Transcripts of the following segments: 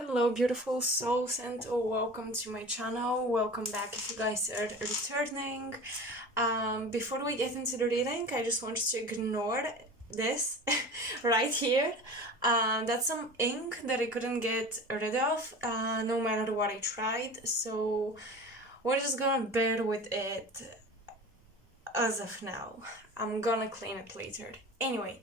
Hello beautiful souls and welcome to my channel. Welcome back if you guys are returning. Before we get into the reading, I just want you to ignore this right here. That's some ink that I couldn't get rid of no matter what I tried, so we're just gonna bear with it as of now. I'm gonna clean it later. Anyway,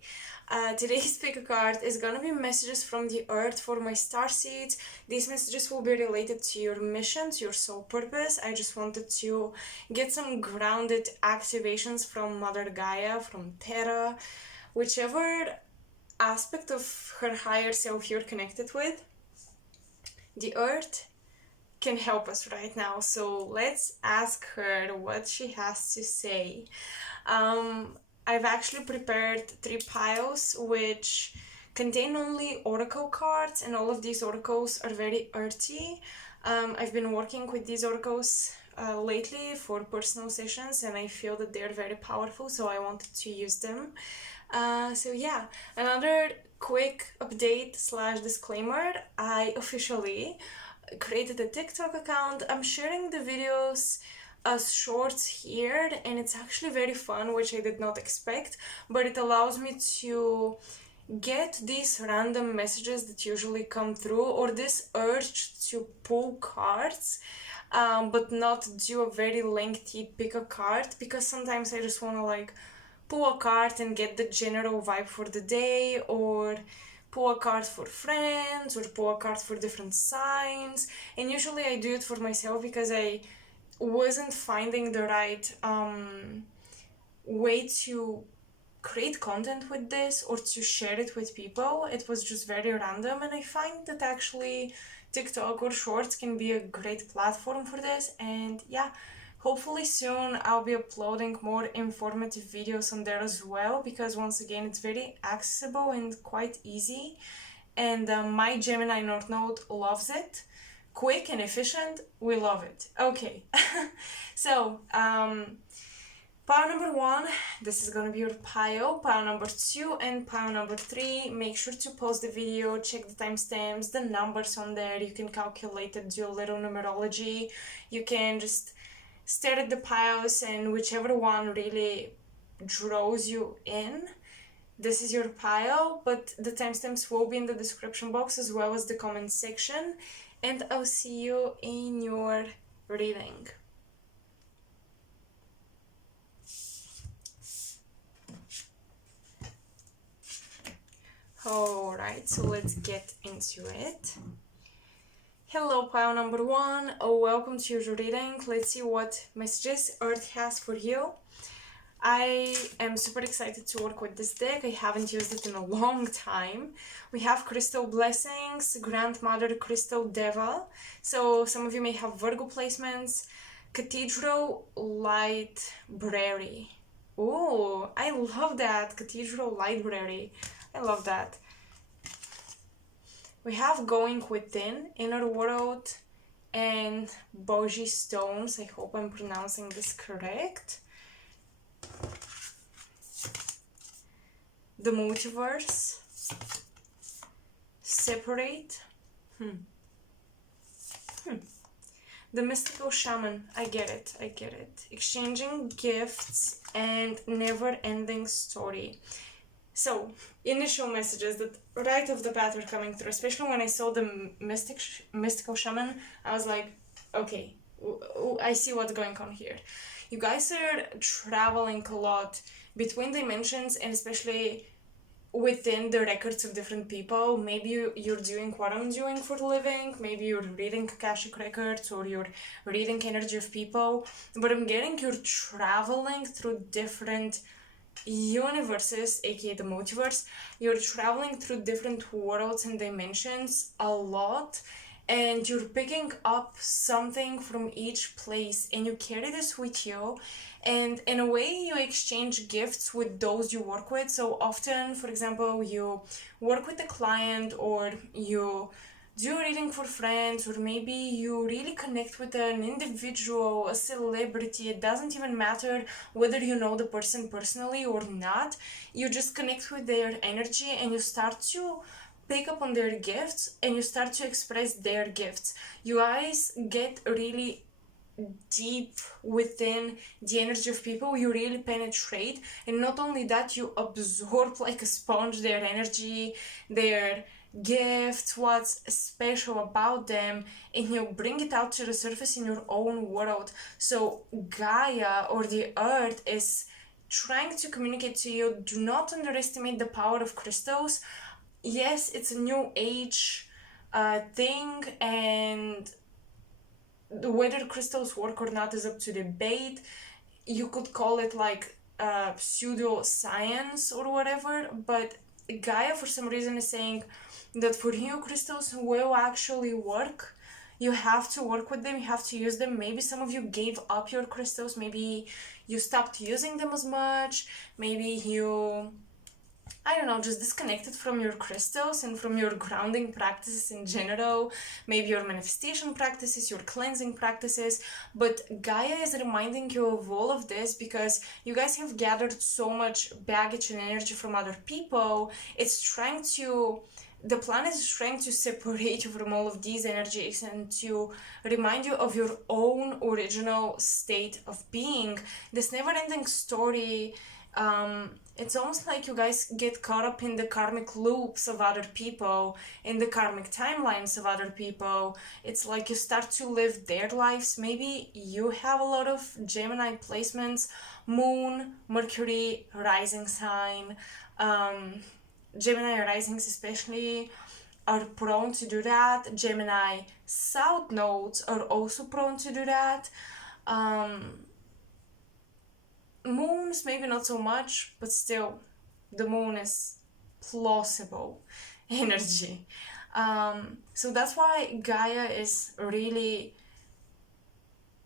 today's pick a card is gonna be messages from the earth for my star seeds. These messages will be related to your mission, to your soul purpose. I just wanted to get some grounded activations from Mother Gaia, from Terra, whichever aspect of her higher self you're connected with. The earth can help us right now, so let's ask her what she has to say. I've actually prepared 3 piles which contain only oracle cards, and all of these oracles are very earthy. I've been working with these oracles lately for personal sessions, and I feel that they're very powerful, so I wanted to use them. So yeah, another quick update slash disclaimer. I officially created a TikTok account. I'm sharing the videos as shorts here, and it's actually very fun, which I did not expect, but it allows me to get these random messages that usually come through, or this urge to pull cards, but not do a very lengthy pick a card, because sometimes I just want to like pull a card and get the general vibe for the day, or pull a card for friends, or pull a card for different signs. And usually I do it for myself because I wasn't finding the right way to create content with this or to share it with people. It was just very random, and I find that actually TikTok or Shorts can be a great platform for this. And yeah, hopefully soon I'll be uploading more informative videos on there as well, because once again it's very accessible and quite easy, and my Gemini North Node loves it. Quick and efficient, we love it. Okay, so pile number 1, this is gonna be your pile. Pile number 2 and pile number 3, make sure to pause the video, check the timestamps, the numbers on there. You can calculate it, do a little numerology. You can just stare at the piles, and whichever one really draws you in, this is your pile. But the timestamps will be in the description box as well as the comment section, and I'll see you in your reading. Alright, so let's get into it. Hello pile number 1, welcome to your reading. Let's see what messages Earth has for you. I am super excited to work with this deck. I haven't used it in a long time. We have Crystal Blessings, Grandmother Crystal Devil. So some of you may have Virgo placements. Cathedral Library. Oh, I love that. Cathedral Library. I love that. We have Going Within, Inner World, and Boji Stones. I hope I'm pronouncing this correct. The Multiverse. Separate. The Mystical Shaman. I get it. Exchanging Gifts and Never-Ending Story. So, initial messages that right off the bat are coming through, especially when I saw the Mystical Shaman, I was like, okay, I see what's going on here. You guys are traveling a lot between dimensions, and especially within the records of different people. Maybe you're doing what I'm doing for a living, maybe you're reading Akashic records, or you're reading energy of people, but I'm getting you're traveling through different universes, aka the multiverse. You're traveling through different worlds and dimensions a lot, and you're picking up something from each place, and you carry this with you, and in a way you exchange gifts with those you work with. So often, for example, you work with a client, or you do a reading for friends, or maybe you really connect with an individual, a celebrity. It doesn't even matter whether you know the person personally or not. You just connect with their energy, and you start to pick up on their gifts and you start to express their gifts. You guys get really deep within the energy of people. You really penetrate, and not only that, you absorb like a sponge their energy, their gifts, what's special about them, and you bring it out to the surface in your own world. So Gaia, or the earth, is trying to communicate to you, do not underestimate the power of crystals. Yes, it's a new age thing, and whether crystals work or not is up to debate. You could call it like pseudo science or whatever, but Gaia for some reason is saying that for you crystals will actually work. You have to work with them, you have to use them. Maybe some of you gave up your crystals, maybe you stopped using them as much, maybe you, I don't know, just disconnected from your crystals and from your grounding practices in general, maybe your manifestation practices, your cleansing practices. But Gaia is reminding you of all of this because you guys have gathered so much baggage and energy from other people. It's trying to, the planet is trying to separate you from all of these energies and to remind you of your own original state of being. This never-ending story, it's almost like you guys get caught up in the karmic loops of other people, in the karmic timelines of other people. It's like you start to live their lives. Maybe you have a lot of Gemini placements, Moon, Mercury, rising sign. Gemini risings especially are prone to do that. Gemini south nodes are also prone to do that. Moons maybe not so much, but still the moon is plausible energy. So that's why Gaia is really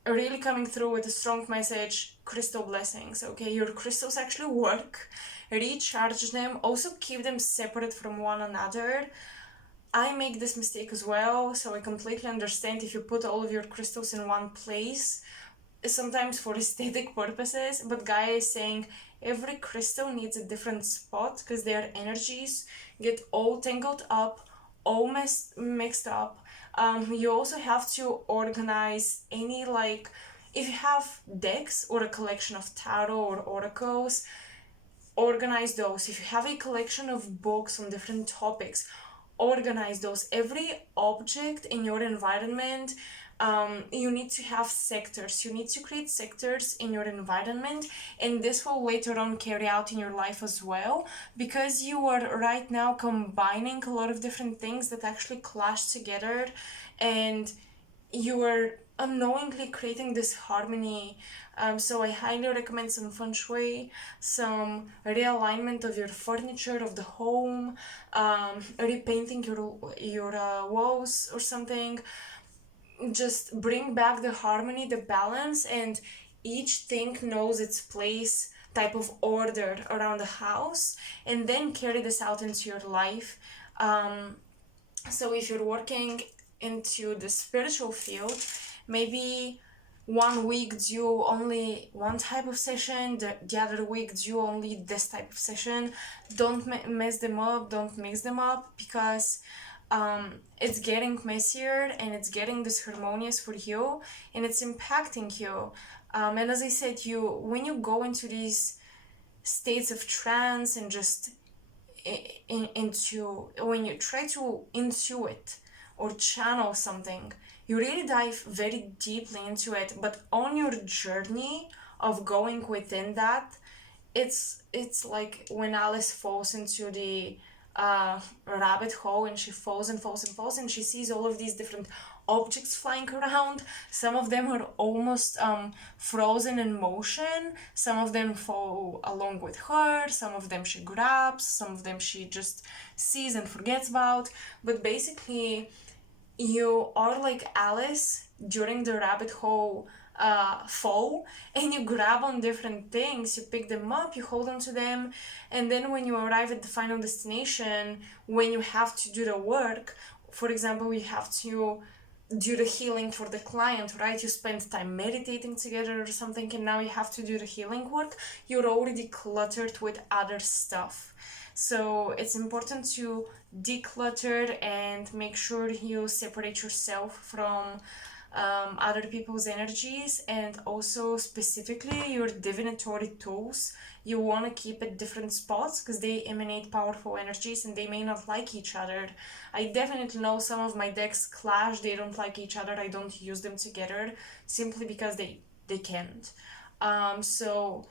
coming through with a strong message. Crystal blessings. Okay, your crystals actually work. Recharge them, also keep them separate from one another. I make this mistake as well, so I completely understand if you put all of your crystals in one place, sometimes for aesthetic purposes. But Gaia is saying every crystal needs a different spot because their energies get all tangled up, all mixed up. You also have to organize any, like, if you have decks or a collection of tarot or oracles, organize those. If you have a collection of books on different topics, organize those. Every object in your environment, you need to have sectors. You need to create sectors in your environment, and this will later on carry out in your life as well, because you are right now combining a lot of different things that actually clash together, and you are unknowingly creating this harmony. So I highly recommend some feng shui, some realignment of your furniture of the home, repainting your walls or something. Just bring back the harmony, the balance, and each thing knows its place type of order around the house, and then carry this out into your life. So if you're working into the spiritual field, maybe 1 week do only one type of session, the other week do only this type of session. Don't mess them up, don't mix them up, because it's getting messier and it's getting disharmonious for you, and it's impacting you. And as I said, when you go into these states of trance and just when you try to intuit or channel something, you really dive very deeply into it. But on your journey of going within that, it's like when Alice falls into the rabbit hole, and she falls and falls and falls, and she sees all of these different objects flying around. Some of them are almost frozen in motion, some of them fall along with her, some of them she grabs, some of them she just sees and forgets about. But basically you are like Alice during the rabbit hole fall, and you grab on different things, you pick them up, you hold on to them, and then when you arrive at the final destination, when you have to do the work, for example, you have to do the healing for the client, right? You spend time meditating together or something, and now you have to do the healing work. You're already cluttered with other stuff. So it's important to declutter and make sure you separate yourself from other people's energies, and also specifically your divinatory tools you want to keep at different spots because they emanate powerful energies and they may not like each other. I definitely know some of my decks clash, they don't like each other, I don't use them together simply because they can't. So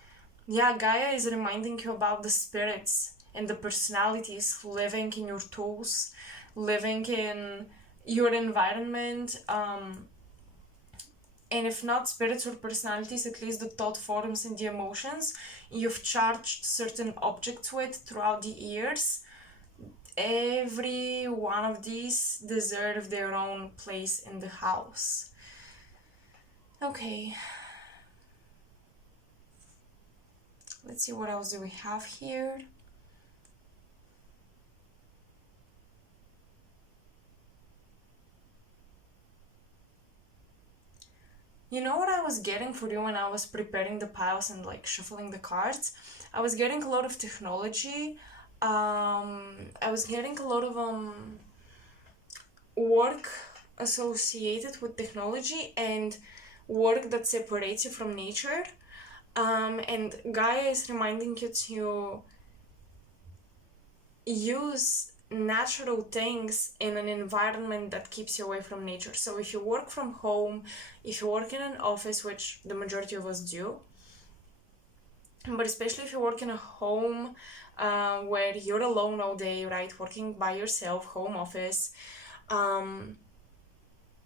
yeah, Gaia is reminding you about the spirits and the personalities living in your tools, living in your environment, and if not spirits or personalities, at least the thought forms and the emotions you've charged certain objects with throughout the years. Every one of these deserve their own place in the house. Okay. Let's see what else do we have here. You know what I was getting for you when I was preparing the piles and like shuffling the cards? I was getting a lot of technology. I was getting a lot of work associated with technology and work that separates you from nature. And Gaia is reminding you to use natural things in an environment that keeps you away from nature. So if you work from home, if you work in an office, which the majority of us do, but especially if you work in a home where you're alone all day, right, working by yourself, home office,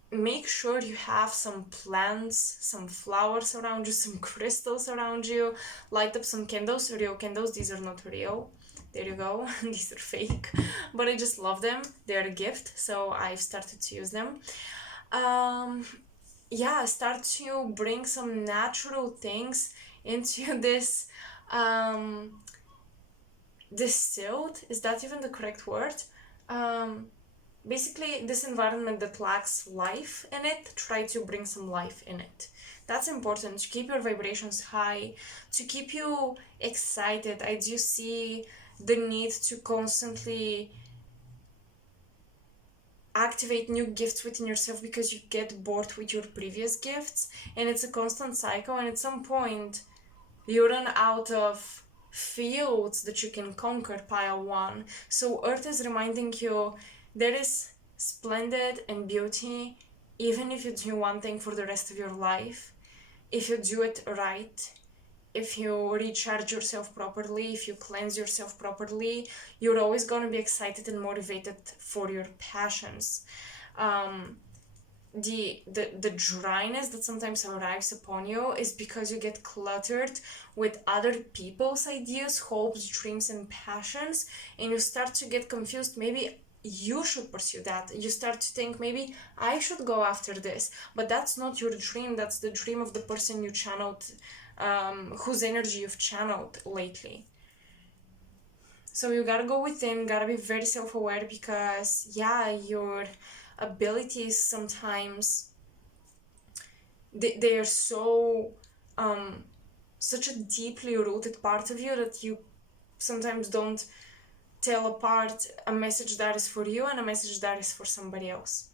make sure you have some plants, some flowers around you, some crystals around you. Light up some candles, real candles. These are not real. There you go. These are fake, but I just love them. They're a gift, so I've started to use them. Yeah, start to bring some natural things into this distilled, is that even the correct word? Basically this environment that lacks life in it, try to bring some life in it. That's important to keep your vibrations high, to keep you excited. I do see the need to constantly activate new gifts within yourself because you get bored with your previous gifts, and it's a constant cycle, and at some point you run out of fields that you can conquer, pile one. So Earth is reminding you there is splendid and beauty even if you do one thing for the rest of your life. If you do it right, if you recharge yourself properly, if you cleanse yourself properly, you're always going to be excited and motivated for your passions. The dryness that sometimes arrives upon you is because you get cluttered with other people's ideas, hopes, dreams, and passions, and you start to get confused. Maybe you should pursue that. You start to think, maybe I should go after this, but that's not your dream. That's the dream of the person you channeled, whose energy you've channeled lately. So you gotta go within, gotta be very self-aware, because yeah, your abilities sometimes they are so such a deeply rooted part of you that you sometimes don't tell apart a message that is for you and a message that is for somebody else.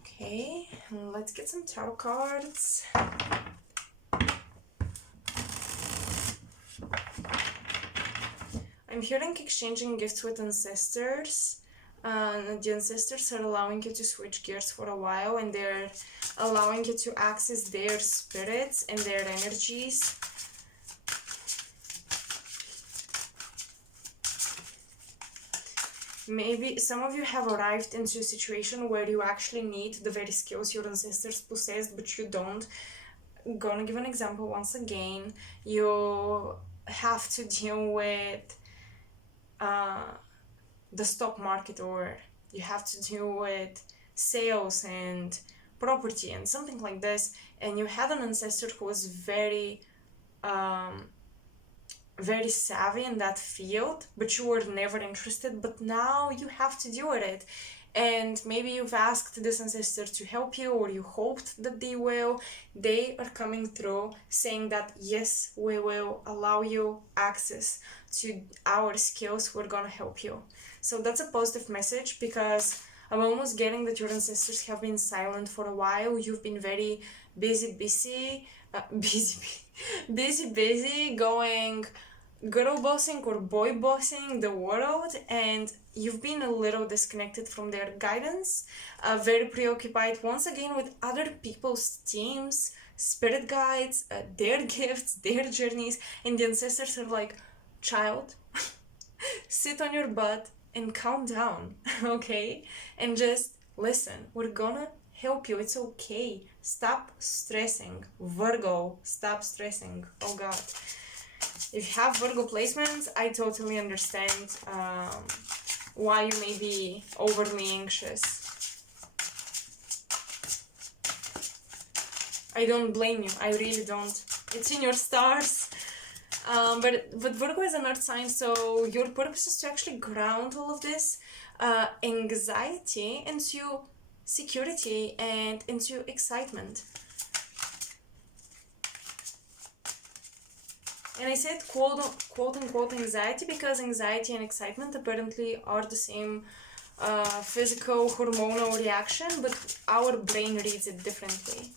Okay, let's get some tarot cards. I'm hearing exchanging gifts with ancestors. The ancestors are allowing you to switch gears for a while, and they're allowing you to access their spirits and their energies. Maybe some of you have arrived into a situation where you actually need the very skills your ancestors possessed, but you don't. I'm gonna give an example once again. You have to deal with the stock market, or you have to deal with sales and property and something like this, and you had an ancestor who was very very savvy in that field, but you were never interested, but now you have to deal with it. And maybe you've asked this ancestor to help you, or you hoped that they will. They are coming through saying that yes, we will allow you access to our skills who are gonna help you. So that's a positive message, because I'm almost getting that your ancestors have been silent for a while. You've been very busy going girl bossing or boy bossing the world, and you've been a little disconnected from their guidance, very preoccupied once again with other people's teams, spirit guides, their gifts, their journeys, and the ancestors are like, child, sit on your butt and calm down, okay? And just listen. We're gonna help you. It's okay. Stop stressing. Virgo, stop stressing. Oh God. If you have Virgo placements, I totally understand why you may be overly anxious. I don't blame you. I really don't. It's in your stars. But Virgo is an earth sign, so your purpose is to actually ground all of this anxiety into security and into excitement. And I said quote unquote anxiety because anxiety and excitement apparently are the same physical hormonal reaction, but our brain reads it differently.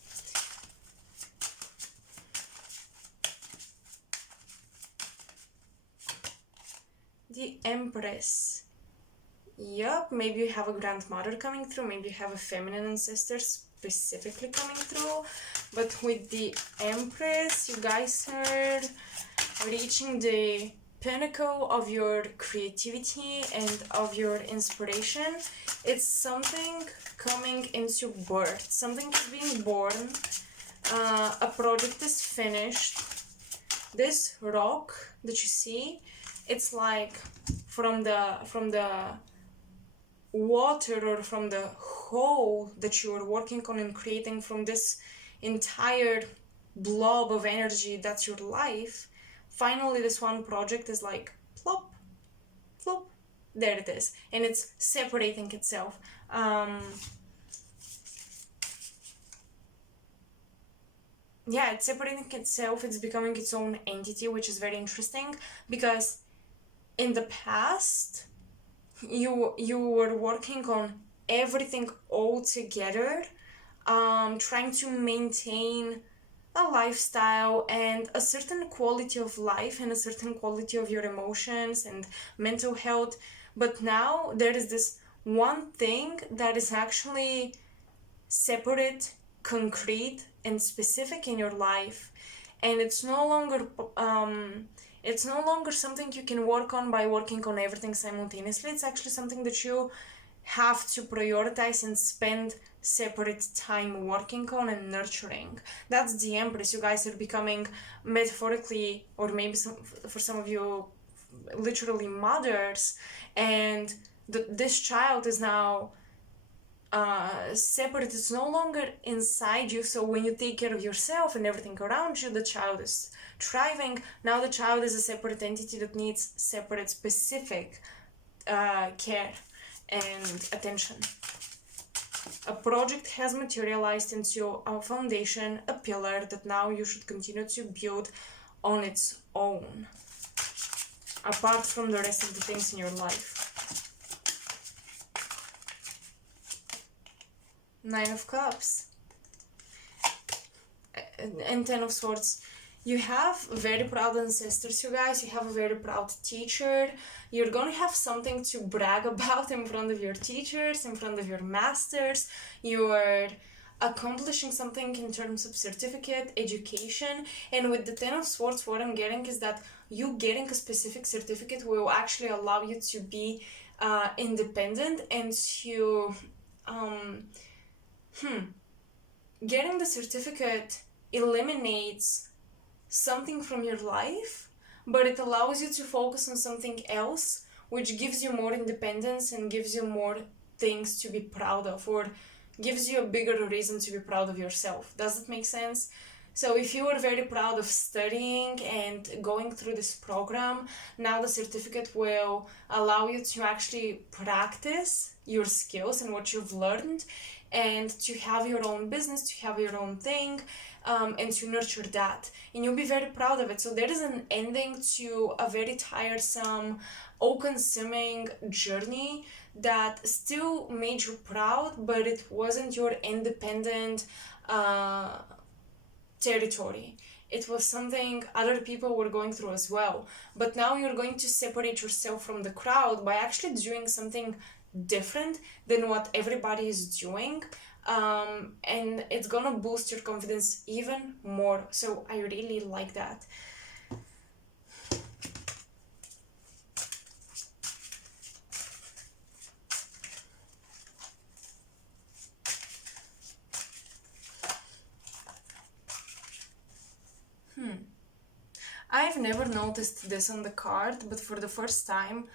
The Empress. Yup, maybe you have a grandmother coming through, maybe you have a feminine ancestor specifically coming through, but with the Empress, you guys are reaching the pinnacle of your creativity and of your inspiration. It's something coming into birth, something is being born, a project is finished. This rock that you see, it's like from the water or from the hole that you are working on and creating from this entire blob of energy that's your life. Finally, this one project is like plop, plop, there it is, and it's separating itself. Yeah, it's separating itself, it's becoming its own entity, which is very interesting, because in the past, you were working on everything all together, trying to maintain a lifestyle and a certain quality of life and a certain quality of your emotions and mental health. But now there is this one thing that is actually separate, concrete, and specific in your life, and it's no longer something you can work on by working on everything simultaneously. It's actually something that you have to prioritize and spend separate time working on and nurturing. That's the Empress. You guys are becoming metaphorically, or maybe for some of you, literally mothers, and this child is now separate. It's no longer inside you, so when you take care of yourself and everything around you, the child is thriving. Now the child is a separate entity that needs separate, specific care and attention. A project has materialized into a foundation, a pillar that now you should continue to build on its own, apart from the rest of the things in your life. Nine of Cups and Ten of Swords. You have very proud ancestors, you guys. You have a very proud teacher. You're gonna have something to brag about in front of your teachers, in front of your masters. You're accomplishing something in terms of certificate, education. And with the Ten of Swords, what I'm getting is that you getting a specific certificate will actually allow you to be independent and to getting the certificate eliminates something from your life, but it allows you to focus on something else, which gives you more independence and gives you more things to be proud of, or gives you a bigger reason to be proud of yourself. Does that make sense? So if you were very proud of studying and going through this program, now the certificate will allow you to actually practice your skills and what you've learned, and to have your own business, to have your own thing, and to nurture that. And you'll be very proud of it. So there is an ending to a very tiresome, all-consuming journey that still made you proud, but it wasn't your independent territory. It was something other people were going through as well. But now you're going to separate yourself from the crowd by actually doing something different than what everybody is doing. And it's gonna boost your confidence even more. So I really like that. I've never noticed this on the card, but for the first time,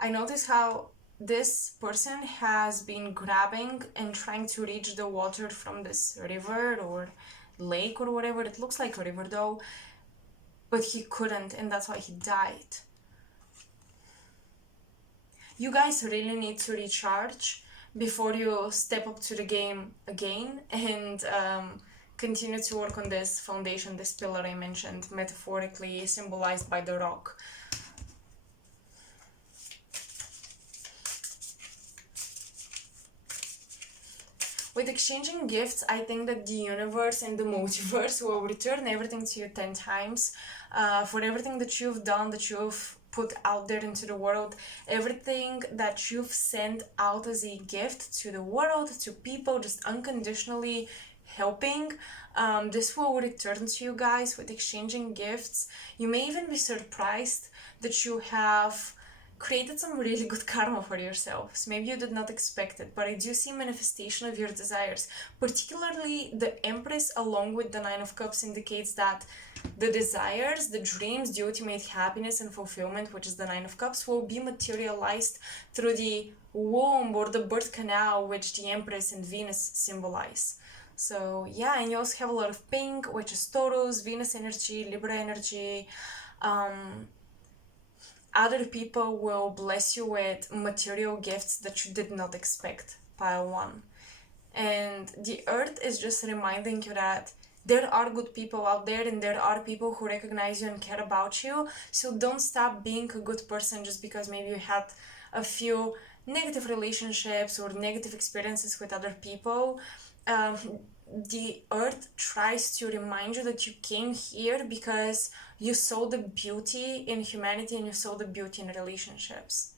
I noticed how this person has been grabbing and trying to reach the water from this river or lake or whatever. It looks like a river though, but he couldn't, and that's why he died. You guys really need to recharge before you step up to the game again and continue to work on this foundation, this pillar I mentioned, metaphorically symbolized by the rock. With exchanging gifts, I think that the universe and the multiverse will return everything to you 10 times for everything that you've done, that you've put out there into the world, everything that you've sent out as a gift to the world, to people, just unconditionally helping. This will return to you guys with exchanging gifts. You may even be surprised that you have created some really good karma for yourselves. Maybe you did not expect it, but I do see manifestation of your desires. Particularly the Empress along with the Nine of Cups indicates that the desires, the dreams, the ultimate happiness and fulfillment, which is the Nine of Cups, will be materialized through the womb or the birth canal, which the Empress and Venus symbolize. So yeah, and you also have a lot of pink, which is Taurus, Venus energy, Libra energy. Other people will bless you with material gifts that you did not expect, pile one. And the earth is just reminding you that there are good people out there and there are people who recognize you and care about you. So don't stop being a good person just because maybe you had a few negative relationships or negative experiences with other people. The earth tries to remind you that you came here because you saw the beauty in humanity and you saw the beauty in relationships.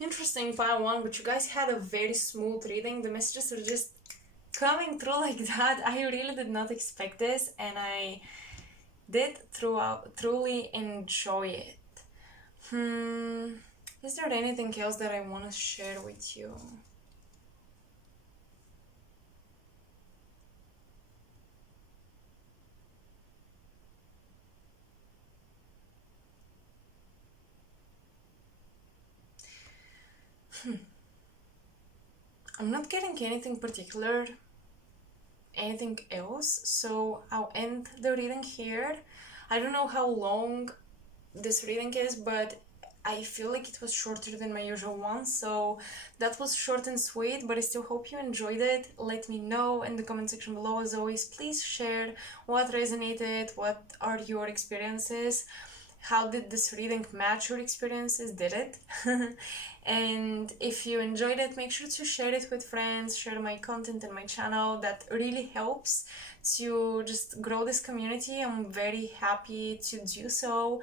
Interesting, pile one, but you guys had a very smooth reading. The messages were just coming through like that. I really did not expect this, and I did truly enjoy it. Is there anything else that I want to share with you? I'm not getting anything particular, anything else, so I'll end the reading here. I don't know how long this reading is, but I feel like it was shorter than my usual one, so that was short and sweet, but I still hope you enjoyed it. Let me know in the comment section below. As always, please share what resonated, what are your experiences, how did this reading match your experiences, did it? And if you enjoyed it, make sure to share it with friends, share my content and my channel. That really helps to just grow this community. I'm very happy to do so.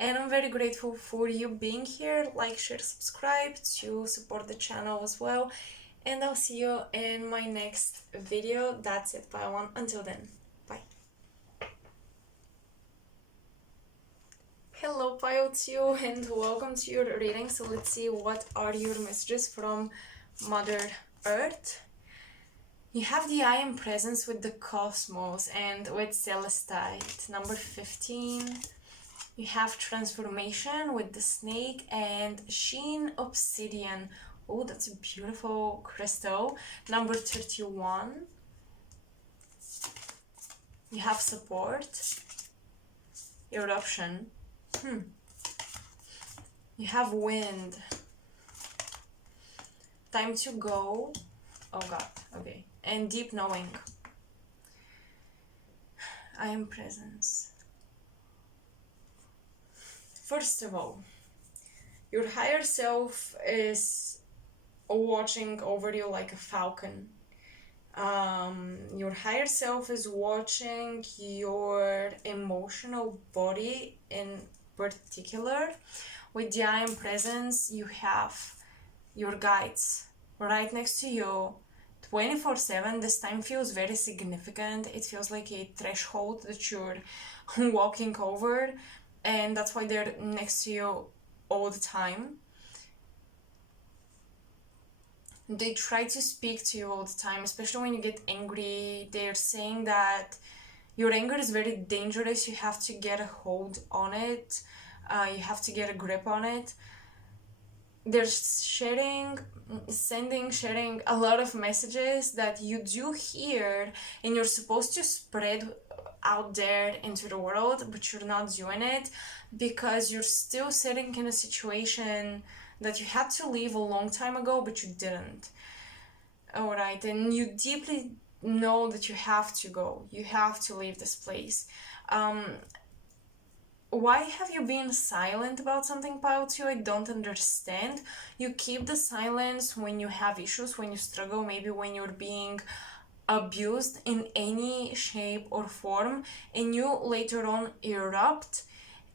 And I'm very grateful for you being here. Like, share, subscribe to support the channel as well. And I'll see you in my next video. That's it, pile one. Until then, bye. Hello, pile two, and welcome to your reading. So let's see, what are your messages from Mother Earth? You have the I am presence with the cosmos and with Celestite, number 15. You have transformation with the snake and sheen obsidian. Oh, that's a beautiful crystal. Number 31. You have support. Eruption. You have wind. Time to go. Oh god, okay. And deep knowing. I am presence. First of all, your higher self is watching over you like a falcon. Your higher self is watching your emotional body in particular. With the I am presence, you have your guides right next to you 24/7. This time feels very significant. It feels like a threshold that you're walking over, and that's why they're next to you all the time. They try to speak to you all the time, especially when you get angry. They're saying that your anger is very dangerous. You have to get a hold on it. You have to get a grip on it. They're sharing a lot of messages that you do hear, and you're supposed to spread out there into the world, but you're not doing it because you're still sitting in a situation that you had to leave a long time ago, but you didn't. Alright, and you deeply know that you have to go. You have to leave this place. Why have you been silent about something, Pile 2? I don't understand. You keep the silence when you have issues, when you struggle, maybe when you're being abused in any shape or form, and you later on erupt,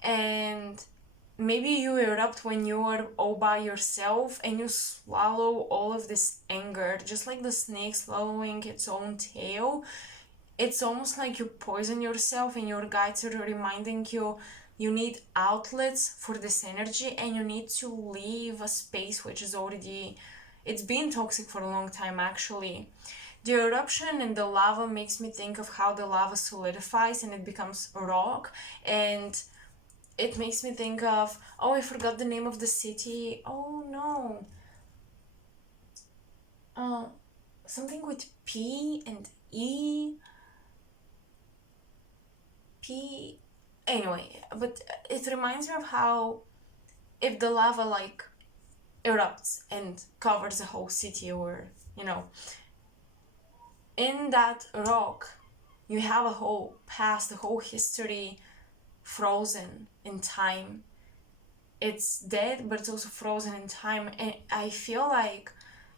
and maybe you erupt when you are all by yourself and you swallow all of this anger, just like the snake swallowing its own tail. It's almost like you poison yourself, and your guides are reminding you you need outlets for this energy, and you need to leave a space which is already, it's been toxic for a long time actually. The eruption and the lava makes me think of how the lava solidifies and it becomes rock, and it makes me think of, oh, I forgot the name of the city. Oh no. Something with P and E. P. Anyway, but it reminds me of how if the lava like erupts and covers the whole city, or, you know, in that rock, you have a whole past, a whole history frozen in time. It's dead, but it's also frozen in time, and I feel like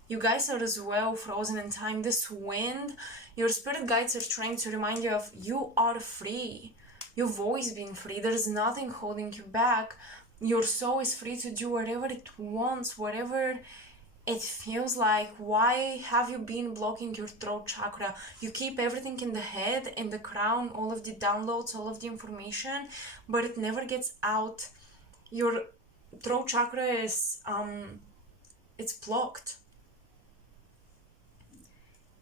you guys are as well frozen in time. This wind, your spirit guides are trying to remind you of you are free. You've always been free. There's nothing holding you back. Your soul is free to do whatever it wants, whatever it feels like. Why have you been blocking your throat chakra? You keep everything in the head, in the crown, all of the downloads, all of the information, but it never gets out. Your throat chakra is it's blocked,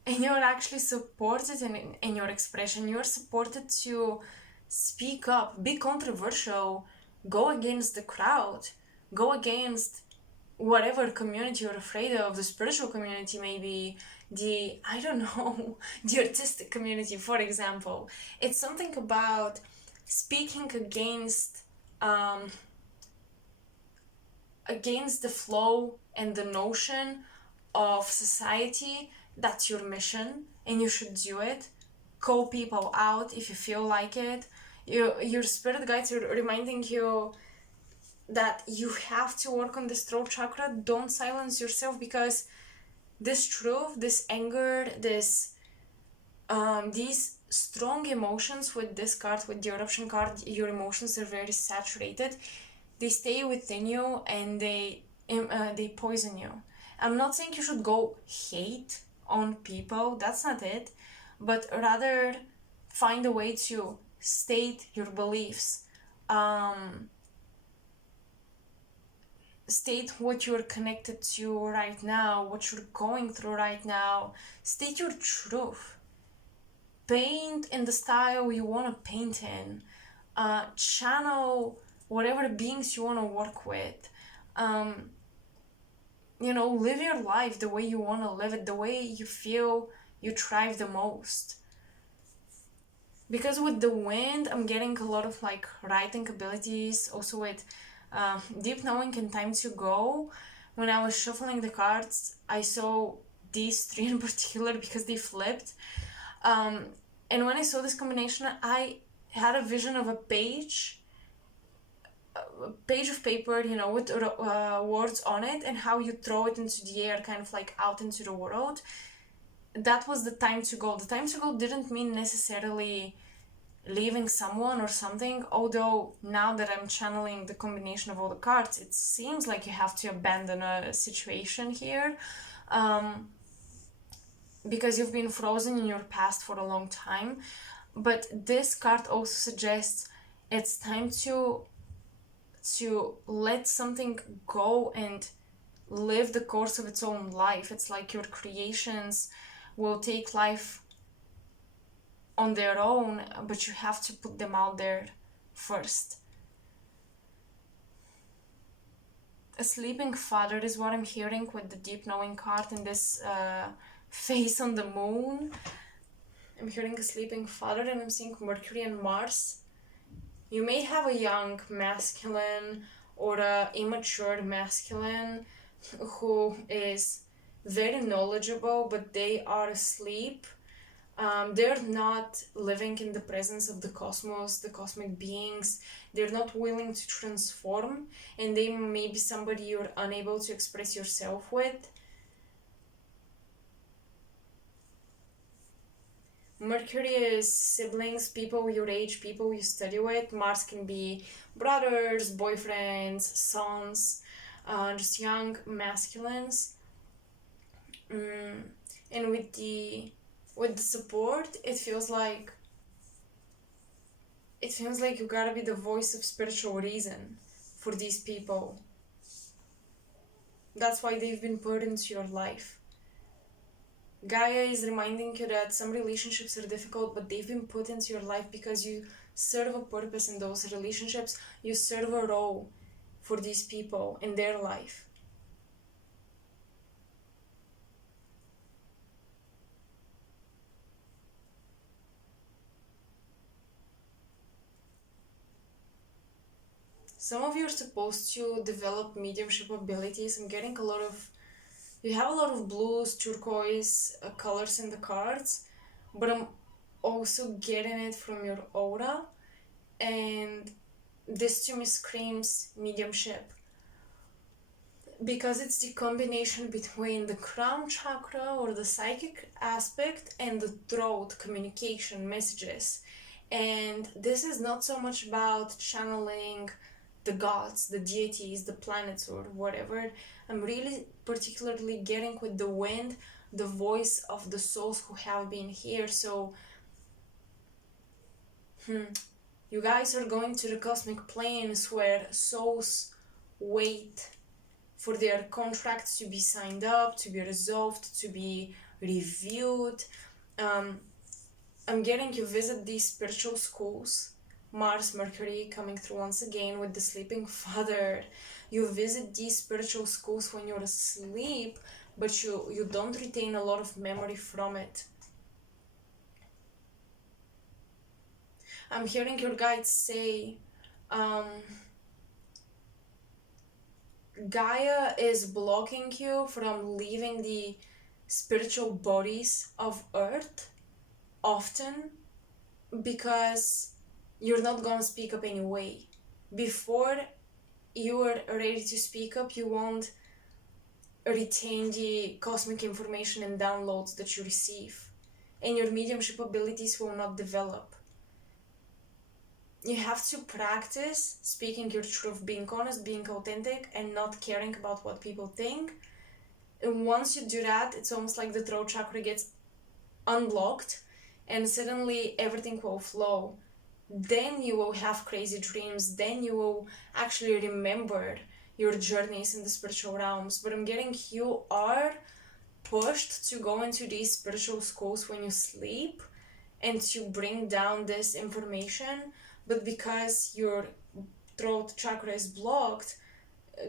and you're actually supported in your expression. You're supported to speak up, be controversial, go against the crowd, go against whatever community you're afraid of. The spiritual community, maybe the, I don't know, the artistic community, for example. It's something about speaking against the flow and the notion of society. That's your mission, and you should do it. Call people out if you feel like it. Your spirit guides are reminding you that you have to work on this throat chakra. Don't silence yourself, because this truth, this anger, these strong emotions with this card, with the eruption card, your emotions are very saturated. They stay within you, and they poison you. I'm not saying you should go hate on people, that's not it, but rather find a way to state your beliefs, state what you're connected to right now, what you're going through right now. State your truth. Paint in the style you want to paint in. Channel whatever beings you want to work with. live your life the way you want to live it, the way you feel you thrive the most. Because with the wind, I'm getting a lot of like writing abilities, also with deep knowing and time to go. When I was shuffling the cards, I saw these three in particular because they flipped. Um, and when I saw this combination, I had a vision of a page of paper, with words on it, and how you throw it into the air, kind of like out into the world. That was the time to go. The time to go didn't mean necessarily leaving someone or something, although now that I'm channeling the combination of all the cards, it seems like you have to abandon a situation here, because you've been frozen in your past for a long time. But this card also suggests it's time to let something go and live the course of its own life. It's like your creations will take life on their own, but you have to put them out there first. A sleeping father is what I'm hearing with the deep knowing card in this face on the moon. I'm hearing a sleeping father, and I'm seeing Mercury and Mars. You may have a young masculine or a immature masculine who is very knowledgeable, but they are asleep. They're not living in the presence of the cosmos, the cosmic beings. They're not willing to transform, and they may be somebody you're unable to express yourself with. Mercury is siblings, people your age, people you study with. Mars can be brothers, boyfriends, sons, just young masculines. And with the support, it feels like you gotta be the voice of spiritual reason for these people. That's why they've been put into your life. Gaia is reminding you that some relationships are difficult, but they've been put into your life because you serve a purpose in those relationships. You serve a role for these people in their life. Some of you are supposed to develop mediumship abilities. I'm getting you have a lot of blues, turquoise colors in the cards, but I'm also getting it from your aura, and this to me screams mediumship, because it's the combination between the crown chakra or the psychic aspect and the throat communication messages. And this is not so much about channeling the gods, the deities, the planets, or whatever. I'm really particularly getting with the wind, the voice of the souls who have been here. So you guys are going to the cosmic planes where souls wait for their contracts to be signed up, to be resolved, to be reviewed. I'm getting you visit these spiritual schools. Mars, Mercury coming through once again with the sleeping father. You visit these spiritual schools when you're asleep, but you don't retain a lot of memory from it. I'm hearing your guides say, Gaia is blocking you from leaving the spiritual bodies of Earth often, because you're not gonna speak up anyway. Before you are ready to speak up, you won't retain the cosmic information and downloads that you receive, and your mediumship abilities will not develop. You have to practice speaking your truth, being honest, being authentic, and not caring about what people think. And once you do that, it's almost like the throat chakra gets unblocked, and suddenly everything will flow. Then you will have crazy dreams. Then you will actually remember your journeys in the spiritual realms. But I'm getting you are pushed to go into these spiritual schools when you sleep and to bring down this information. But because your throat chakra is blocked,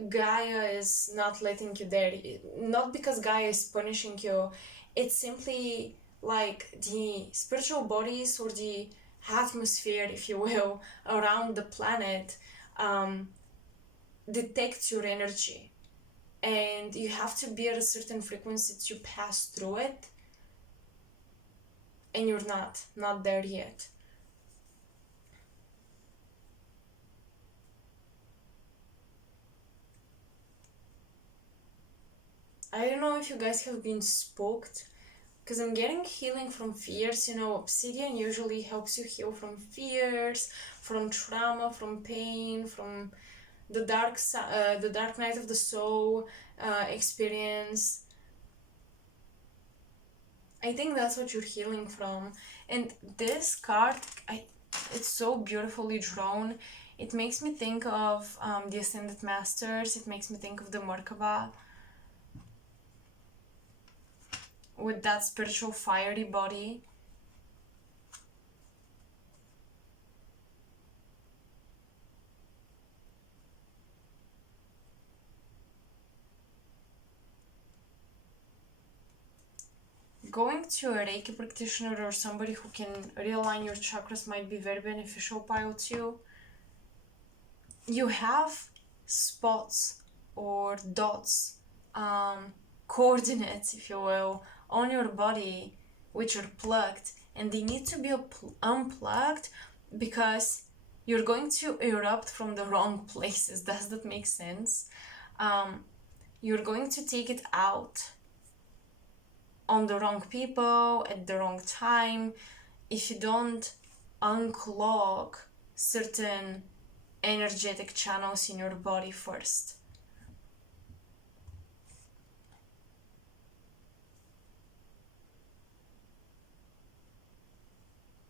Gaia is not letting you there. Not because Gaia is punishing you, it's simply like the spiritual bodies or the atmosphere, if you will, around the planet um, detects your energy. And you have to be at a certain frequency to pass through it. And you're not there yet. I don't know if you guys have been spooked, because I'm getting healing from fears. Obsidian usually helps you heal from fears, from trauma, from pain, from the dark night of the soul experience. I think that's what you're healing from. And this card, it's so beautifully drawn. It makes me think of the Ascended Masters. It makes me think of the Merkaba with that spiritual fiery body. Going to a Reiki practitioner or somebody who can realign your chakras might be very beneficial, pile too. You have spots or dots, coordinates, if you will, on your body which are plugged, and they need to be unplugged because you're going to erupt from the wrong places. Does that make sense? You're going to take it out on the wrong people at the wrong time if you don't unclog certain energetic channels in your body first.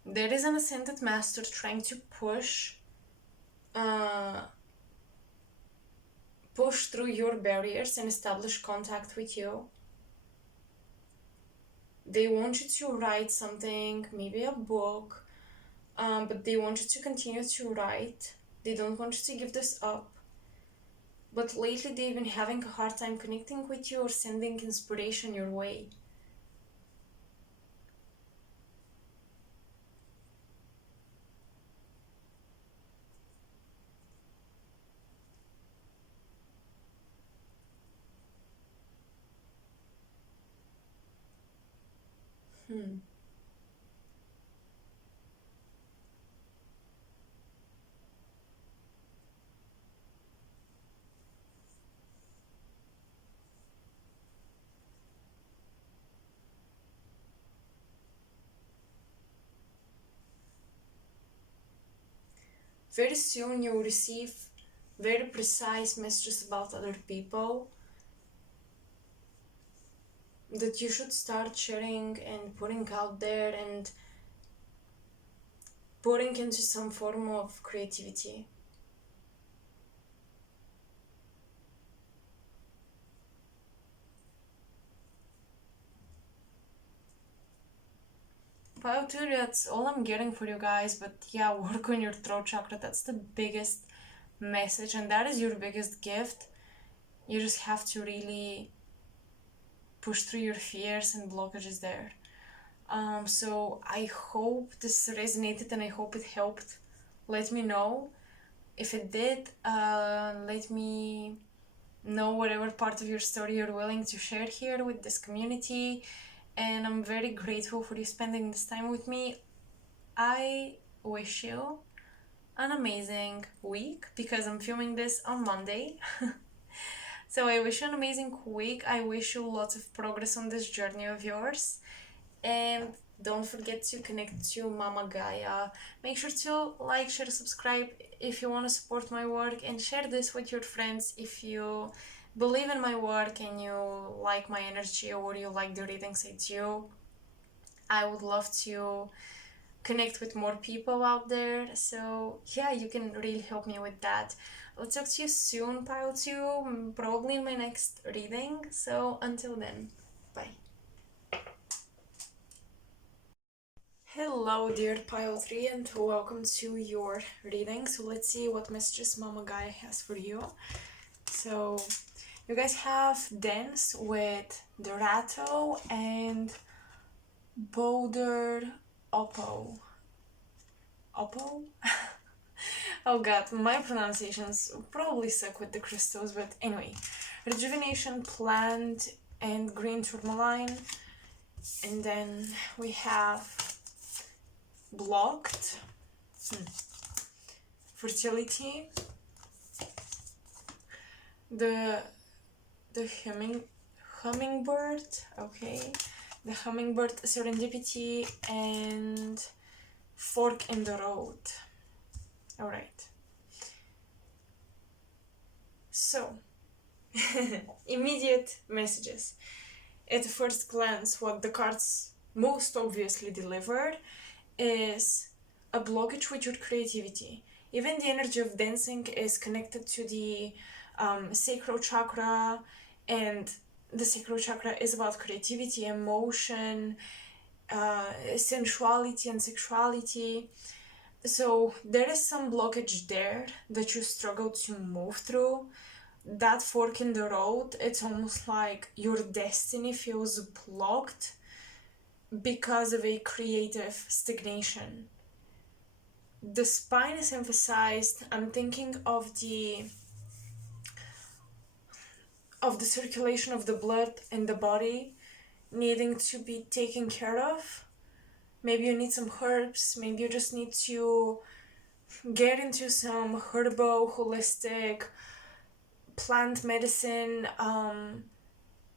There is an ascended master trying to push through your barriers and establish contact with you. They want you to write something, maybe a book, but they want you to continue to write. They don't want you to give this up. But lately they've been having a hard time connecting with you or sending inspiration your way. Very soon you'll receive very precise messages about other people that you should start sharing and putting out there and putting into some form of creativity. Pile 2, that's all I'm getting for you guys, but yeah, work on your throat chakra. That's the biggest message, and that is your biggest gift. You just have to really push through your fears and blockages there. So I hope this resonated and I hope it helped. Let me know. If it did, let me know whatever part of your story you're willing to share here with this community. And I'm very grateful for you spending this time with me. I wish you an amazing week because I'm filming this on Monday. So I wish you an amazing week. I wish you lots of progress on this journey of yours. And don't forget to connect to Mama Gaia. Make sure to like, share, subscribe if you want to support my work, and share this with your friends if you believe in my work and you like my energy or you like the readings I do. I would love to connect with more people out there. So yeah, you can really help me with that. I'll talk to you soon, Pile 2, probably in my next reading. So until then, bye. Hello dear Pile 3 and welcome to your reading. So let's see what messages Mama Gaia has for you. So you guys have dance with Dorato and Boulder Oppo. Oppo? Oh god, my pronunciations probably suck with the crystals, but anyway. Rejuvenation, plant, and green tourmaline. And then we have blocked, fertility, the hummingbird, okay, the hummingbird, serendipity, and fork in the road. All right. So, immediate messages. At first glance, what the cards most obviously delivered is a blockage with your creativity. Even the energy of dancing is connected to the sacral chakra, and the sacral chakra is about creativity, emotion, sensuality, and sexuality. So there is some blockage there that you struggle to move through. That fork in the road, it's almost like your destiny feels blocked because of a creative stagnation. The spine is emphasized. I'm thinking of the circulation of the blood in the body needing to be taken care of. Maybe you need some herbs, maybe you just need to get into some herbal, holistic plant medicine.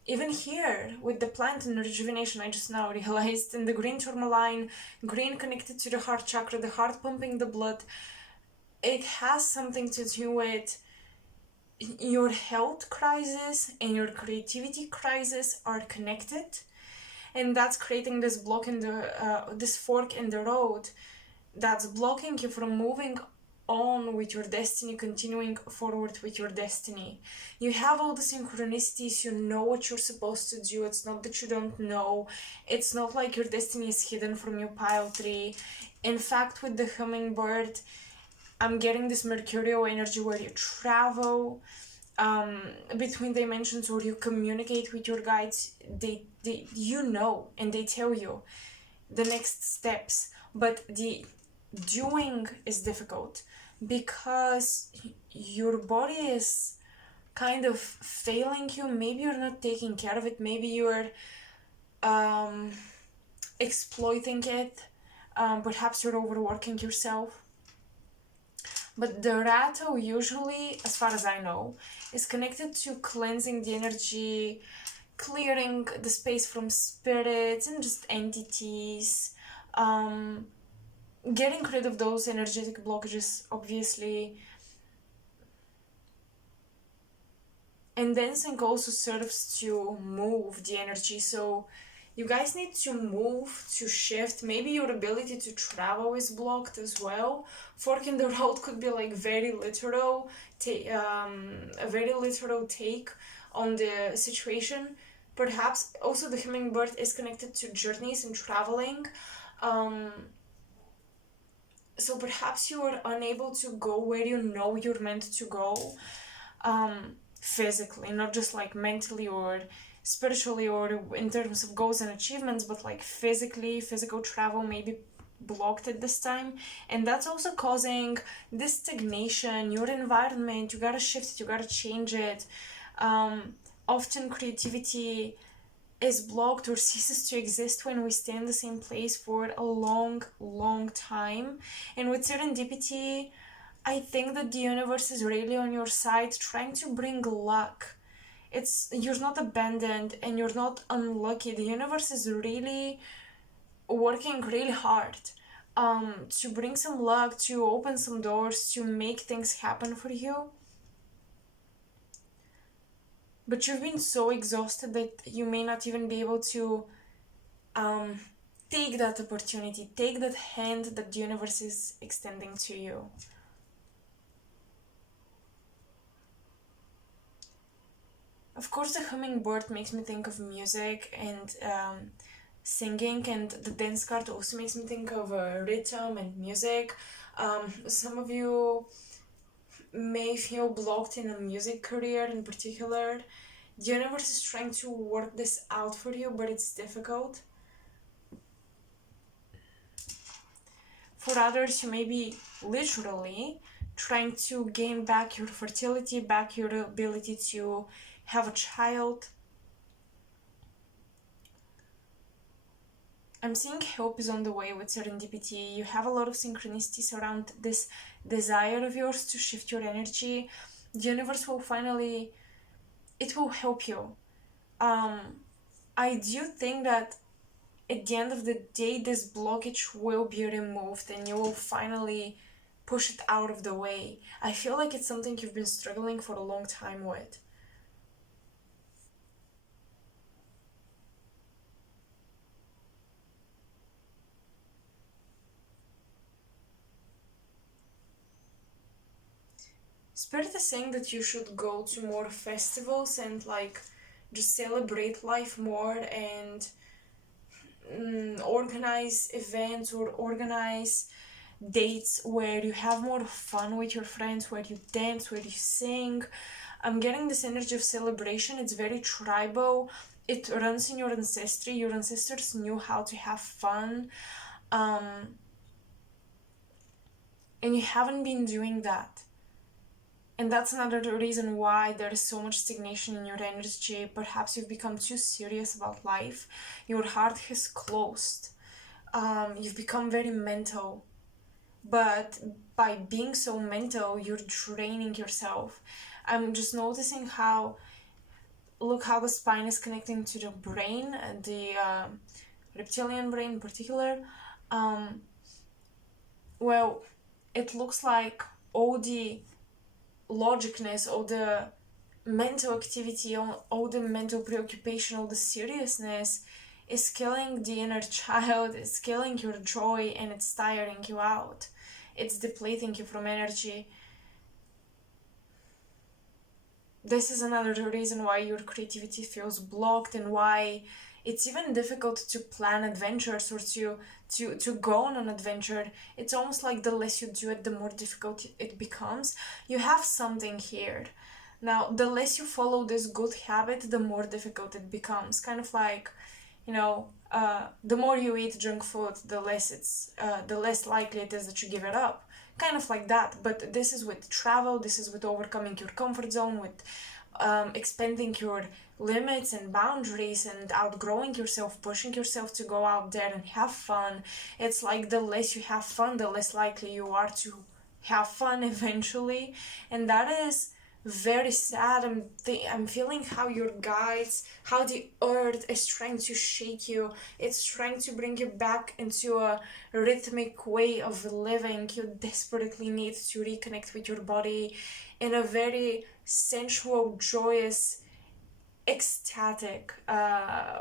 Even here with the plant and rejuvenation, I just now realized, in the green tourmaline, green connected to the heart chakra, the heart pumping the blood, it has something to do with your health crisis and your creativity crisis are connected, and that's creating this block in the this fork in the road that's blocking you from moving on with your destiny, continuing forward with your destiny. You have all the synchronicities, you know what you're supposed to do. It's not that you don't know. It's not like your destiny is hidden from your pile tree. In fact, with the hummingbird, I'm getting this mercurial energy where you travel between dimensions, or you communicate with your guides. They you know, and they tell you the next steps, but the doing is difficult because your body is kind of failing you. Maybe you're not taking care of it, maybe you're exploiting it, perhaps you're overworking yourself. But the rattle usually, as far as I know, is connected to cleansing the energy, clearing the space from spirits and just entities, getting rid of those energetic blockages, obviously. And dancing also serves to move the energy. So you guys need to move, to shift. Maybe your ability to travel is blocked as well. Fork in the road could be like very literal, a very literal take on the situation. Perhaps also the hummingbird is connected to journeys and traveling. So perhaps you are unable to go where you know you're meant to go, physically, not just like mentally or spiritually or in terms of goals and achievements, but like physically, physical travel may be blocked at this time, and that's also causing this stagnation. Your environment, you gotta shift it, you gotta change it. Often creativity is blocked or ceases to exist when we stay in the same place for a long time. And with serendipity, I think that the universe is really on your side, trying to bring luck. You're not abandoned and you're not unlucky. The universe is really working really hard to bring some luck, to open some doors, to make things happen for you. But you've been so exhausted that you may not even be able to take that opportunity, take that hand that the universe is extending to you. Of course, the hummingbird makes me think of music and singing, and the dance card also makes me think of rhythm and music. Some of you may feel blocked in a music career in particular. The universe is trying to work this out for you, but it's difficult. For others, you may be literally trying to gain back your fertility, back your ability to have a child. I'm seeing help is on the way with serendipity. You have a lot of synchronicities around this desire of yours to shift your energy. The universe will finally, it will help you. I do think that at the end of the day, this blockage will be removed and you will finally push it out of the way. I feel like it's something you've been struggling for a long time with. Spirit is saying that you should go to more festivals and like just celebrate life more and organize events or organize dates where you have more fun with your friends, where you dance, where you sing. I'm getting this energy of celebration. It's very tribal. It runs in your ancestry. Your ancestors knew how to have fun. And you haven't been doing that. And that's another reason why there is so much stagnation in your energy. Perhaps you've become too serious about life. Your heart has closed. You've become very mental. But by being so mental, you're draining yourself. I'm just noticing how, look how the spine is connecting to the brain, the reptilian brain in particular. Well, it looks like all the logicness, all the mental activity, all the mental preoccupation, all the seriousness is killing the inner child, it's killing your joy, and it's tiring you out. It's depleting you from energy. This is another reason why your creativity feels blocked and why it's even difficult to plan adventures or to go on an adventure. It's almost like the less you do it, the more difficult it becomes. You have something here. Now, the less you follow this good habit, the more difficult it becomes. Kind of like, the more you eat junk food, the less likely it is that you give it up. Kind of like that. But this is with travel. This is with overcoming your comfort zone, with expanding your limits and boundaries and outgrowing yourself, pushing yourself to go out there and have fun. It's like the less you have fun, the less likely you are to have fun eventually. And that is very sad. I'm feeling how your guides, how the earth is trying to shake you. It's trying to bring you back into a rhythmic way of living. You desperately need to reconnect with your body in a very sensual, joyous, ecstatic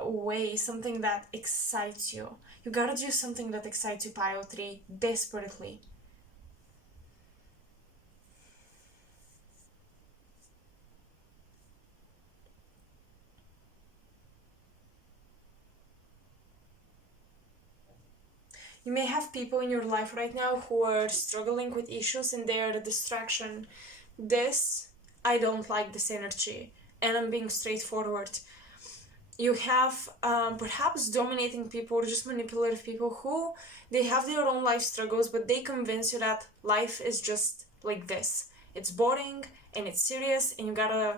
way, something that excites you. You gotta do something that excites you, Pile 3, desperately. You may have people in your life right now who are struggling with issues and they are a distraction. I don't like this energy, and I'm being straightforward. You have perhaps dominating people or just manipulative people who they have their own life struggles, but they convince you that life is just like this. It's boring and it's serious and you gotta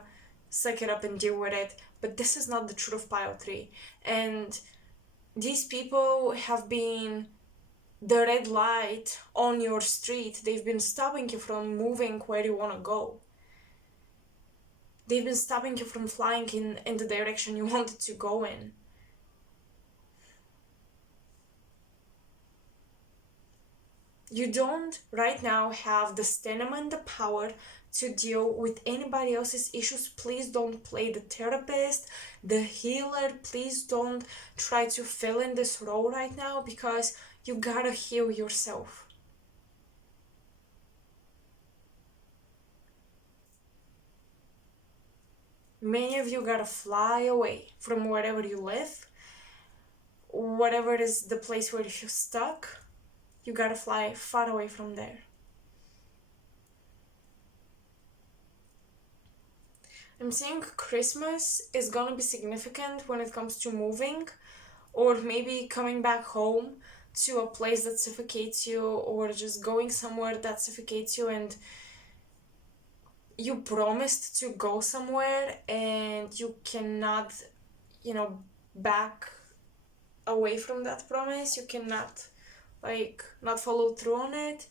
suck it up and deal with it. But this is not the truth, Pile 3. And these people have been the red light on your street. They've been stopping you from moving where you want to go. They've been stopping you from flying in the direction you wanted to go in. You don't right now have the stamina and the power to deal with anybody else's issues. Please don't play the therapist, the healer. Please don't try to fill in this role right now, because you gotta heal yourself. Many of you gotta fly away from wherever you live, whatever is the place where you feel stuck. You gotta fly far away from there. I'm seeing Christmas is gonna be significant when it comes to moving, or maybe coming back home to a place that suffocates you, or just going somewhere that suffocates you, and you promised to go somewhere and you cannot, back away from that promise. You cannot, not follow through on it,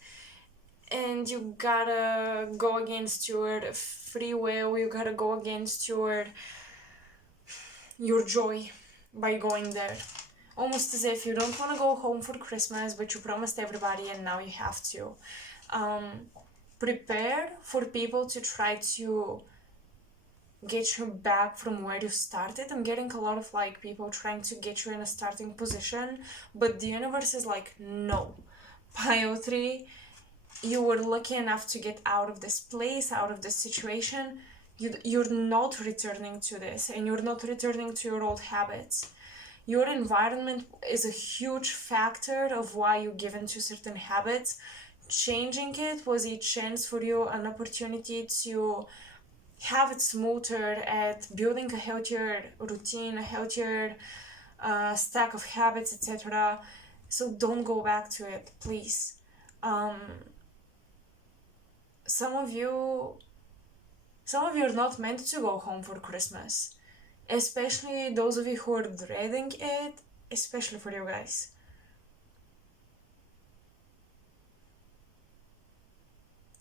and you gotta go against your free will. You gotta go against your joy by going there. Almost as if you don't want to go home for Christmas, but you promised everybody and now you have to. Prepare for people to try to get you back from where you started. I'm getting a lot of people trying to get you in a starting position, but the universe is like, no. Pile 3, you were lucky enough to get out of this place, out of this situation. You're not returning to this, and you're not returning to your old habits. Your environment is a huge factor of why you give into certain habits. Changing it was a chance for you, an opportunity to have it smoother at building a healthier routine, a healthier stack of habits, etc. So don't go back to it, please. Some of you are not meant to go home for Christmas, especially those of you who are dreading it, especially for you guys.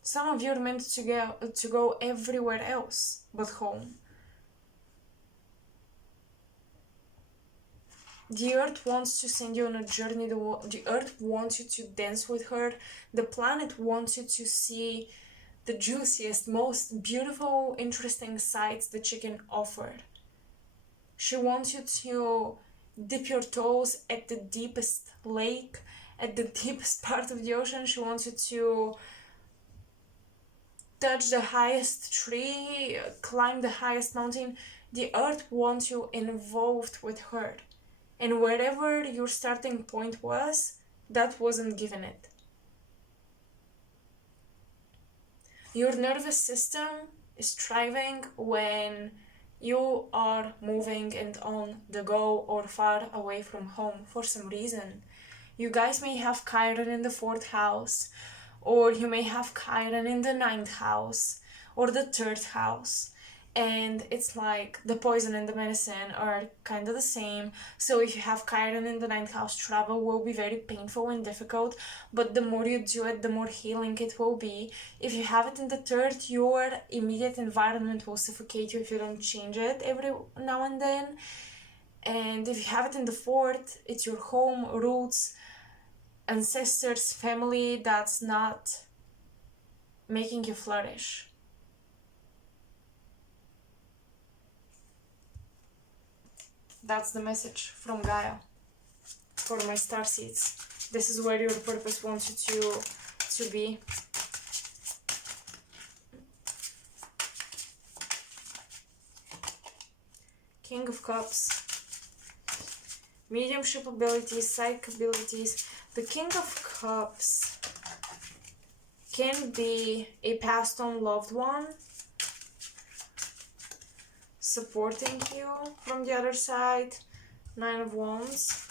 Some of you are meant to go everywhere else but home. The earth wants to send you on a journey. The earth wants you to dance with her. The planet wants you to see the juiciest, most beautiful, interesting sights that she can offer. She wants you to dip your toes at the deepest lake, at the deepest part of the ocean. She wants you to touch the highest tree, climb the highest mountain. The earth wants you involved with her. And wherever your starting point was, that wasn't given it. Your nervous system is thriving when you are moving and on the go or far away from home for some reason. You guys may have Chiron in the 4th house, or you may have Chiron in the 9th house or the 3rd house, and it's like the poison and the medicine are kind of the same. So if you have Chiron in the 9th house, travel will be very painful and difficult, but the more you do it, the more healing it will be. If you have it in the 3rd, your immediate environment will suffocate you if you don't change it every now and then. And if you have it in the 4th, it's your home, roots, ancestors, family that's not making you flourish. That's the message from Gaia for my starseeds. This is where your purpose wants you to be. King of Cups. Mediumship abilities, psychic abilities. The King of Cups can be a passed on loved one supporting you from the other side. 9 of Wands.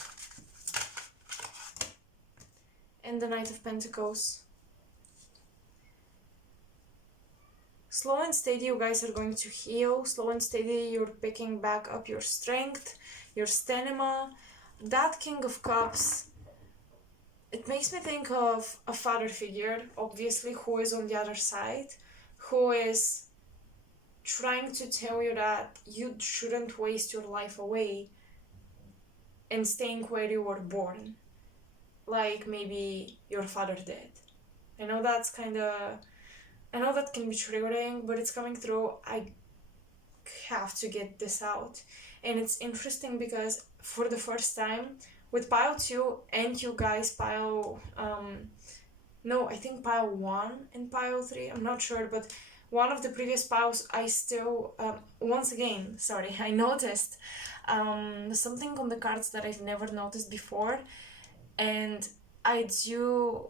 And the Knight of Pentacles. Slow and steady, you guys are going to heal. Slow and steady, you're picking back up your strength, your stamina. That King of Cups, it makes me think of a father figure, obviously, who is on the other side, who is trying to tell you that you shouldn't waste your life away and staying where you were born, like maybe your father did. I know that can be triggering, but it's coming through. I have to get this out. And it's interesting because for the first time with pile 2 and you guys pile I think pile 1 and pile 3, I'm not sure, but one of the previous piles I still once again, sorry, I noticed something on the cards that I've never noticed before, and I do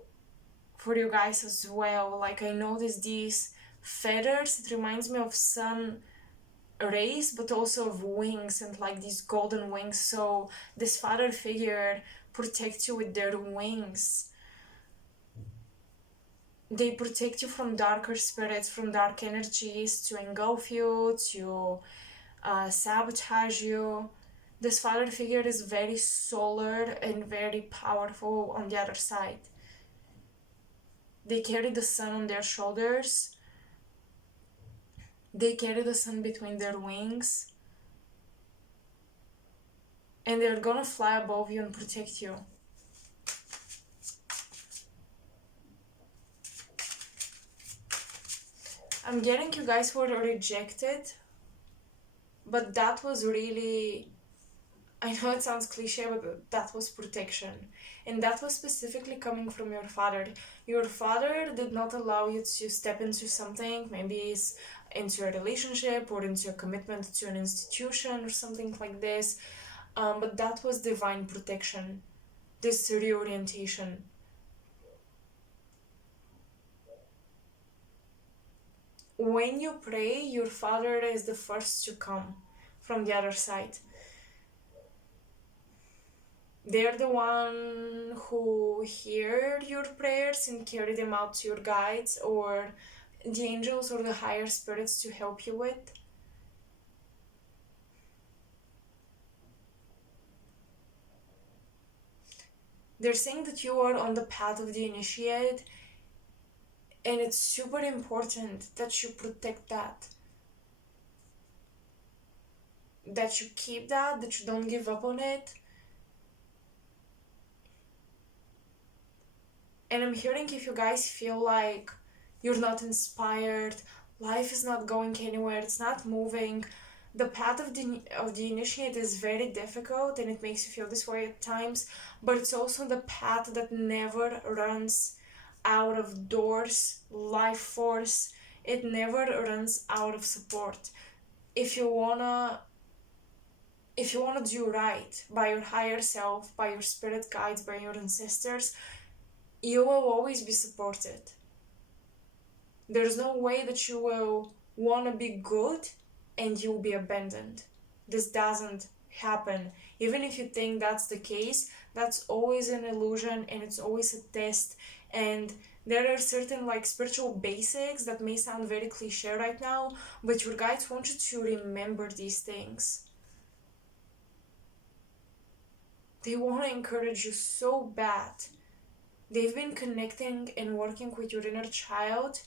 for you guys as well. Like, I noticed these feathers. It reminds me of sun rays, but also of wings, and like these golden wings. So this father figure protects you with their wings. They protect you from darker spirits, from dark energies, to engulf you, to sabotage you. This father figure is very solar and very powerful on the other side. They carry the sun on their shoulders. They carry the sun between their wings. And they're gonna fly above you and protect you. I'm getting you guys were rejected, but that was really, I know it sounds cliche, but that was protection. And that was specifically coming from your father. Your father did not allow you to step into something, maybe it's into a relationship or into a commitment to an institution or something like this. But that was divine protection, this reorientation. When you pray, your father is the first to come from the other side. They're the one who hear your prayers and carry them out to your guides or the angels or the higher spirits to help you with. They're saying that you are on the path of the initiate, and it's super important that you protect that. That you keep that you don't give up on it. And I'm hearing if you guys feel like you're not inspired, life is not going anywhere, it's not moving, the path of the initiate is very difficult and it makes you feel this way at times, but it's also the path that never runs out of doors, life force. It never runs out of support. If you wanna do right by your higher self, by your spirit guides, by your ancestors, you will always be supported. There's no way that you will want to be good and you'll be abandoned. This doesn't happen. Even if you think that's the case, that's always an illusion and it's always a test. And there are certain like spiritual basics that may sound very cliche right now, but your guides want you to remember these things. They want to encourage you so bad. They've been connecting and working with your inner child,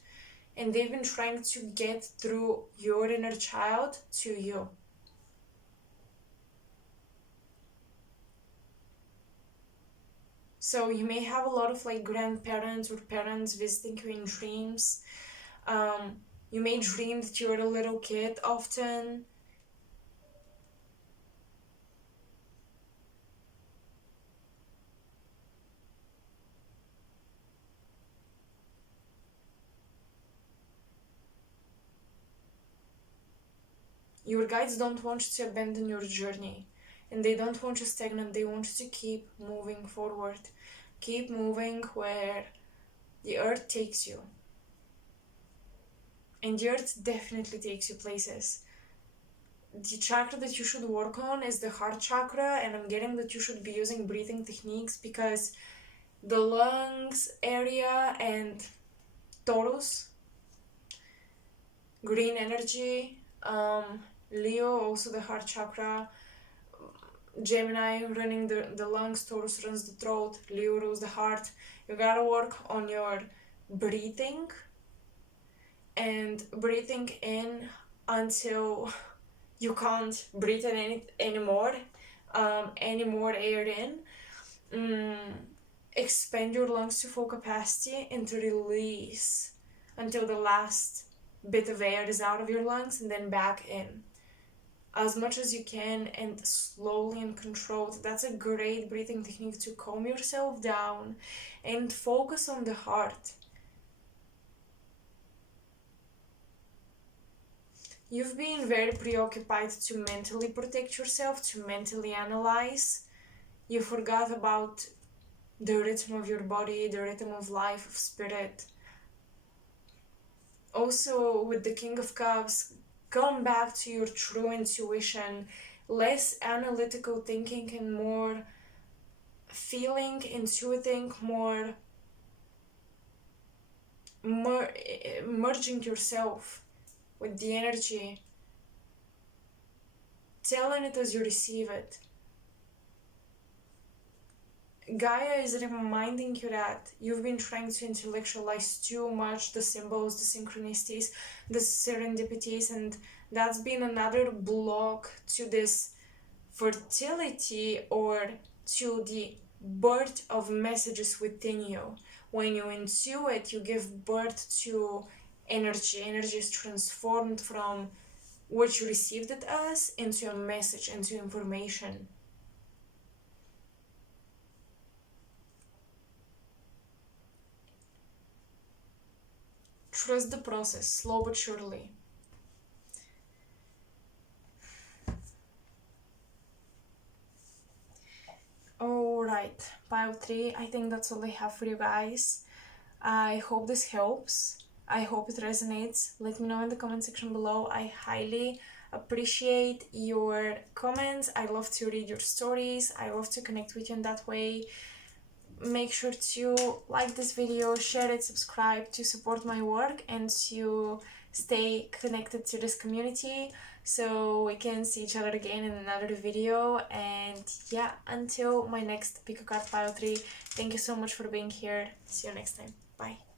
and they've been trying to get through your inner child to you. So you may have a lot of like grandparents or parents visiting you in dreams. You may dream that you're a little kid often. Your guides don't want you to abandon your journey, and they don't want you stagnant. They want you to keep moving forward. Keep moving where the earth takes you. And the earth definitely takes you places. The chakra that you should work on is the heart chakra, and I'm getting that you should be using breathing techniques because the lungs area and Taurus, green energy, Leo, also the heart chakra, Gemini running the lungs, Taurus runs the throat, Leo rules the heart. You gotta work on your breathing and breathing in until you can't breathe in anymore, any more air in. Expand your lungs to full capacity and to release until the last bit of air is out of your lungs and then back in as much as you can and slowly and controlled. That's a great breathing technique to calm yourself down and focus on the heart. You've been very preoccupied to mentally protect yourself, to mentally analyze. You forgot about the rhythm of your body, the rhythm of life, of spirit. Also, with the King of Cups, come back to your true intuition, less analytical thinking and more feeling, intuiting, more merging yourself with the energy, telling it as you receive it. Gaia is reminding you that you've been trying to intellectualize too much the symbols, the synchronicities, the serendipities, and that's been another block to this fertility or to the birth of messages within you. When you intuit, you give birth to energy. Energy is transformed from what you received it as into a message, into information. Trust the process, slow but surely. Alright, pile 3, I think that's all I have for you guys. I hope this helps. I hope it resonates. Let me know in the comment section below. I highly appreciate your comments. I love to read your stories. I love to connect with you in that way. Make sure to like this video, share it, subscribe to support my work and to stay connected to this community so we can see each other again in another video. And yeah, until my next pick a card pile 3, thank you so much for being here. See you next time. Bye.